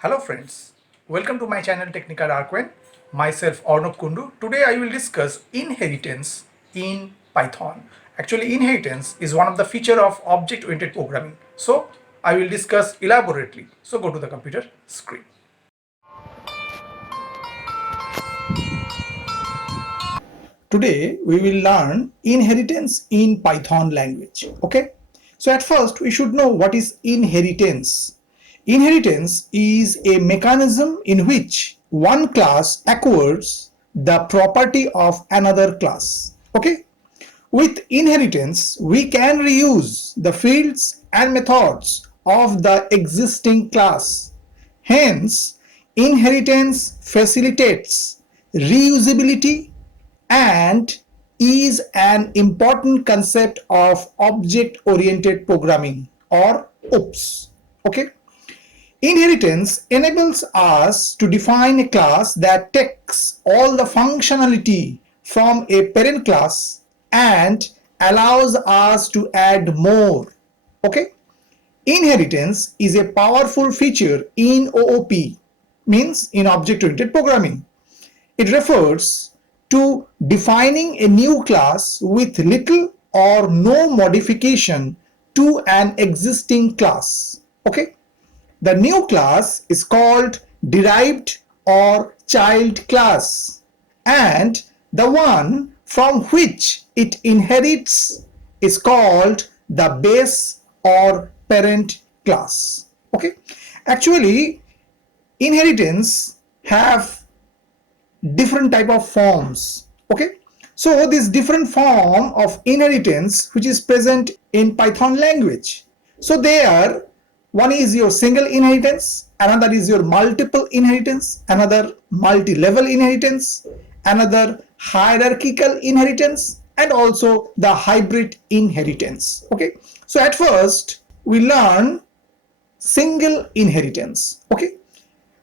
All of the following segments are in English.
Hello friends, welcome to my channel Technical Arquen. Myself Arnab Kundu. Today I will discuss inheritance in Python. Actually, inheritance is one of the feature of object-oriented programming. So I will discuss elaborately. So go to the computer screen. Today we will learn inheritance in Python language. Okay. So at first we should know what is inheritance. Inheritance is a mechanism in which one class acquires the property of another class. Okay. With inheritance, we can reuse the fields and methods of the existing class. Hence, inheritance facilitates reusability and is an important concept of object-oriented programming or OOPS. Okay. Inheritance enables us to define a class that takes all the functionality from a parent class and allows us to add more. Okay. Inheritance is a powerful feature in OOP, means in object-oriented programming. It refers to defining a new class with little or no modification to an existing class. Okay. The new class is called derived or child class, and the one from which it inherits is called the base or parent class. Okay. Actually, inheritance have different type of forms. Okay. So this different form of inheritance which is present in Python language. So there, one is your single inheritance, another is your multiple inheritance, another multi-level inheritance, another hierarchical inheritance, and also the hybrid inheritance. Okay. So at first we learn single inheritance. Okay.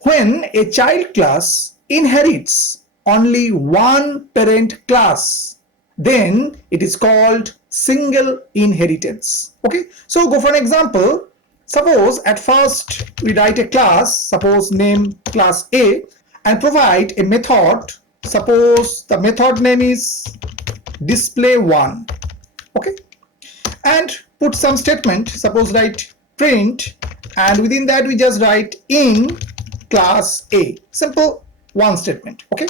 When a child class inherits only one parent class, then it is called single inheritance. Okay. So go for an example. Suppose at first we write a class, suppose name class A, and provide a method. Suppose the method name is display1. Okay. And put some statement, suppose write print, and within that we just write in class A. Simple one statement. Okay.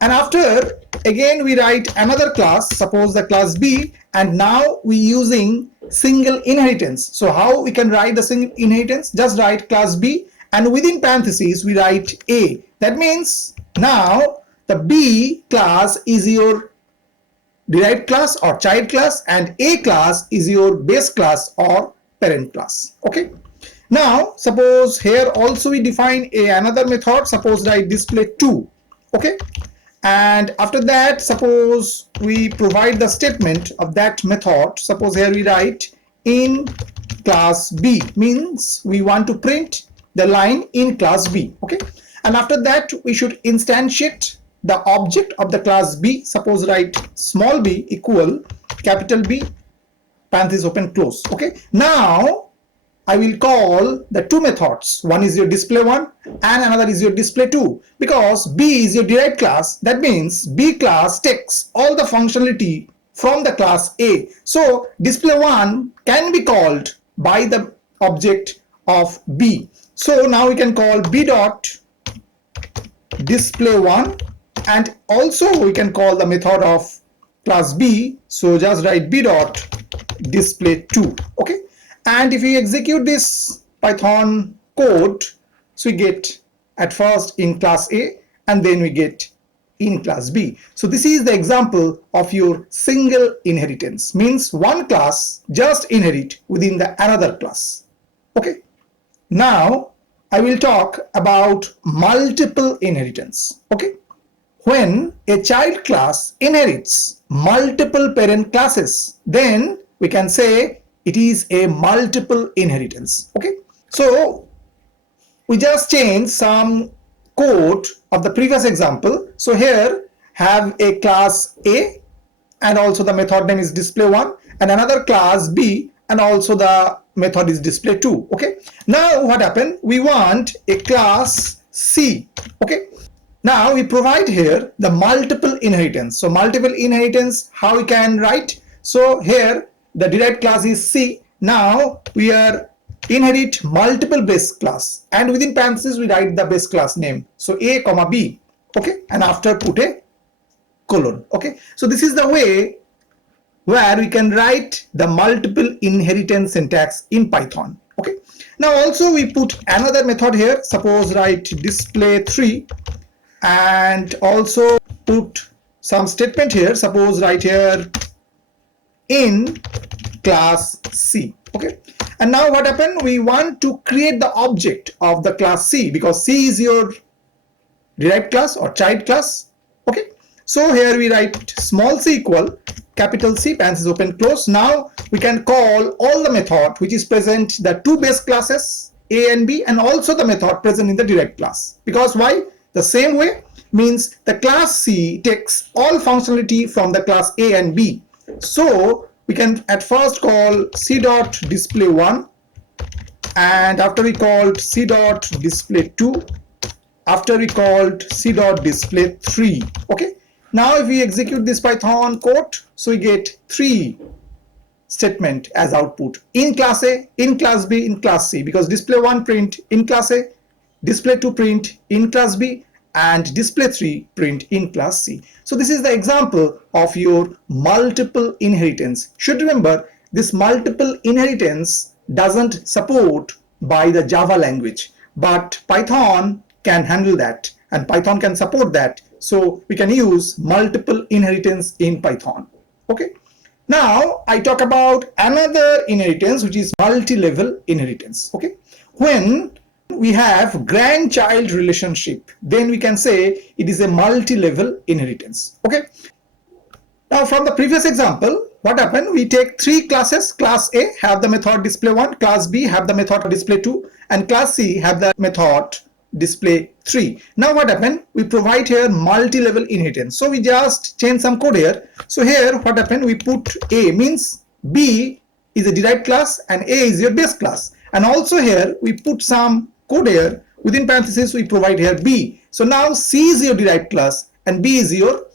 And after again we write another class, suppose the class B, and now we using single inheritance. So how we can write the single inheritance? Just write class B and within parentheses we write A. That means now the B class is your derived class or child class, and A class is your base class or parent class. Okay. Now suppose here also we define another method, suppose write display2. Okay. And after that suppose we provide the statement of that method. Suppose here we write in class B, means we want to print the line in class B. Okay. And after that we should instantiate the object of the class B. Suppose write small b equal capital B, parenthesis open close. Okay. Now I will call the two methods. One is your display1 and another is your display2. Because B is your derived class, that means B class takes all the functionality from the class A. So display1 can be called by the object of B. So now we can call B dot display1, and also we can call the method of class B. So just write B dot display2. Okay. And if we execute this Python code, so we get at first in class A and then we get in class B. So this is the example of your single inheritance, means one class just inherit within the another class. Okay. Now I will talk about multiple inheritance. Okay. When a child class inherits multiple parent classes, then we can say it is a multiple inheritance. Okay. So we just change some code of the previous example. So here have a class A and also the method name is display1 and another class B and also the method is display2. Okay, now what happened, we want a class C. Okay, now we provide here the multiple inheritance. So multiple inheritance, how we can write? So here the derived class is C. Now we are inherit multiple base class, and within parentheses we write the base class name. So A comma B. Okay, and after put a colon. Okay, so this is the way where we can write the multiple inheritance syntax in Python. Okay, now also we put another method here. Suppose write display3, and also put some statement here. Suppose write here in class C. Okay, and now what happened, we want to create the object of the class C, because C is your derived class or child class. Okay, so here we write small c equal capital C, parenthesis open close. Now we can call all the method which is present the two base classes A and B, and also the method present in the derived class. Because why? The same way means the class C takes all functionality from the class A and B. So we can at first call C dot display1, and after we called C dot display2, after we called C dot display3. Okay, now if we execute this Python code, so we get 3 statement as output: in class A, in class B, in class C, because display1 print in class A, display2 print in class B, and display3 print in class C. So this is the example of your multiple inheritance. Should remember, this multiple inheritance doesn't support by the Java language, but Python can handle that, and Python can support that. So we can use multiple inheritance in Python. Okay, now I talk about another inheritance, which is multi-level inheritance. Okay, when we have grandchild relationship, then we can say it is a multi-level inheritance. Okay, now from the previous example, what happened, we take 3 classes. Class A have the method display1, class B have the method display2, and class C have the method display3. Now what happened, we provide here multi-level inheritance. So we just change some code here. So here what happened, we put A means B is a derived class and A is your base class, and also here we put some code here. Within parentheses we provide here B. So now C is your derived class and B is your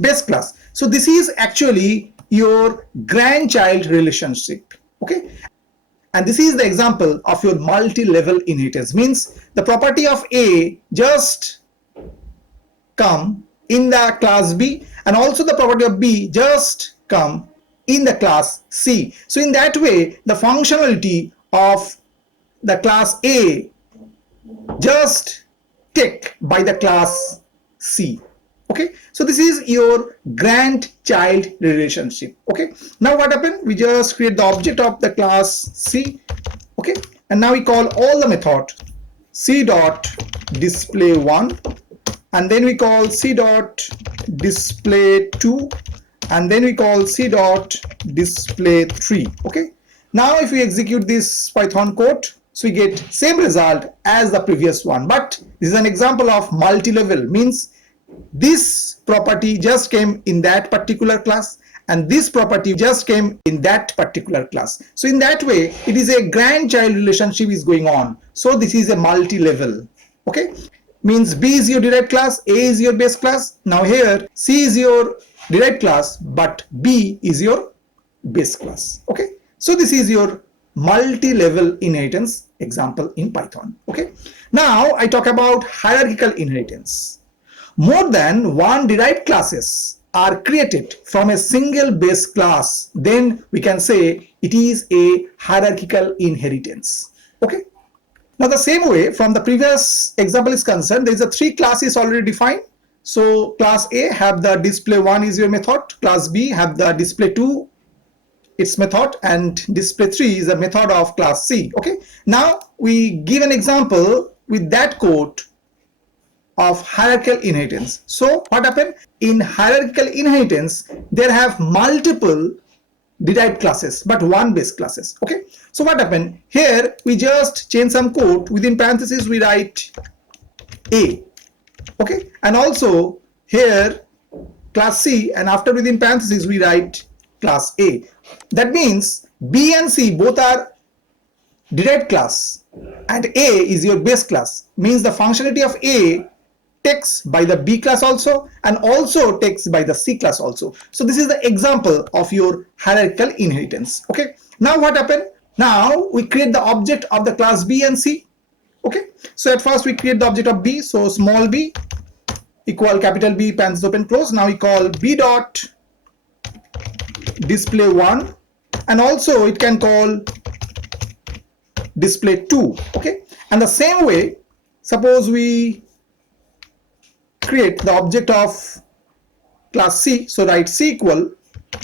base class. So this is actually your grandchild relationship. Okay, and this is the example of your multi-level inheritance. Means the property of A just come in the class B, and also the property of B just come in the class C. So in that way, the functionality of the class A just take by the class C. Okay, so this is your grandchild relationship. Okay, now what happened, we just create the object of the class C. Okay, and now we call all the method C dot display1, and then we call C dot display2, and then we call C dot display3. Okay, now if we execute this Python code, so we get same result as the previous one, but this is an example of multi-level. Means this property just came in that particular class, and this property just came in that particular class. So in that way, it is a grandchild relationship is going on. So this is a multi-level. Okay, means B is your derived class, A is your base class. Now here C is your derived class, but B is your base class. Okay, so this is your multi-level inheritance example in Python. Okay, now I talk about hierarchical inheritance. More than one derived classes are created from a single base class, then we can say it is a hierarchical inheritance. Okay, now the same way from the previous example is concerned, there is a 3 classes already defined. So class A have the display1 is your method, class B have the display2 its method, and display3 is a method of class C. Okay, now we give an example with that code of hierarchical inheritance. So what happened, in hierarchical inheritance there have multiple derived classes but one base classes. Okay, so what happened here, we just change some code. Within parentheses we write A. Okay, and also here class C, and after within parentheses we write class A. That means B and C both are derived class and A is your base class, means the functionality of A takes by the B class also and also takes by the C class also. So this is the example of your hierarchical inheritance. Okay, now what happened? Now we create the object of the class B and C. Okay, so at first we create the object of B, so small b equal capital B parenthesis open close. Now we call B dot display 1 and also it can call display 2. Okay, and the same way, suppose we create the object of class C, so write C equal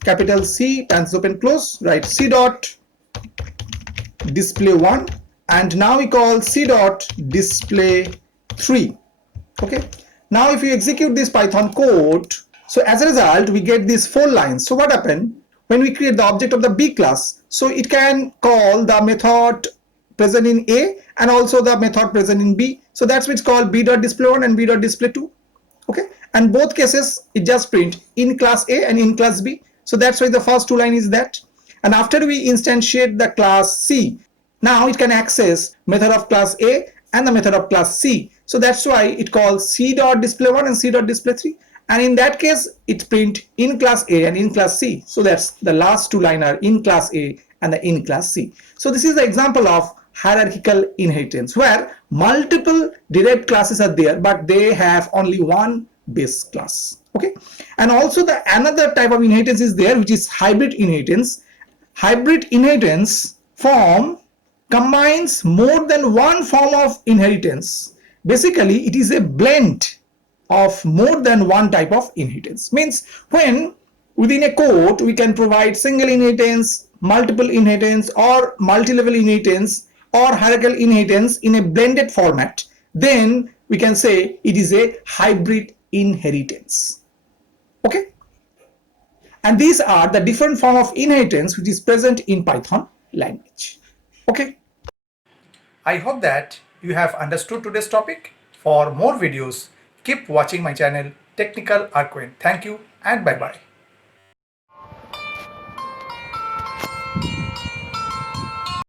capital C parenthesis open close, write C dot display 1 and now we call C dot display 3. Okay, now if you execute this Python code, so as a result we get these 4 lines. So what happened when we create the object of the B class? So it can call the method present in A and also the method present in B. So that's what's called B dot display 1 and B dot display 2. Okay, and both cases it just print in class A and in class B. So that's why the first 2 line is that. And after we instantiate the class C, now it can access method of class A and the method of class C. So that's why it calls C dot display 1 and C dot display 3. And in that case it print in class A and in class C. So that's the last 2 line are in class A and the in class C. So this is the example of hierarchical inheritance where multiple derived classes are there but they have only one base class. Okay, and also the another type of inheritance is there, which is hybrid inheritance. Hybrid inheritance form combines more than one form of inheritance. Basically it is a blend of more than one type of inheritance. Means when within a code we can provide single inheritance, multiple inheritance or multi-level inheritance or hierarchical inheritance in a blended format, then we can say it is a hybrid inheritance. Okay, and these are the different form of inheritance which is present in Python language. Okay, I hope that you have understood today's topic. For more videos, keep watching my channel Technical Arquin. Thank you and bye bye.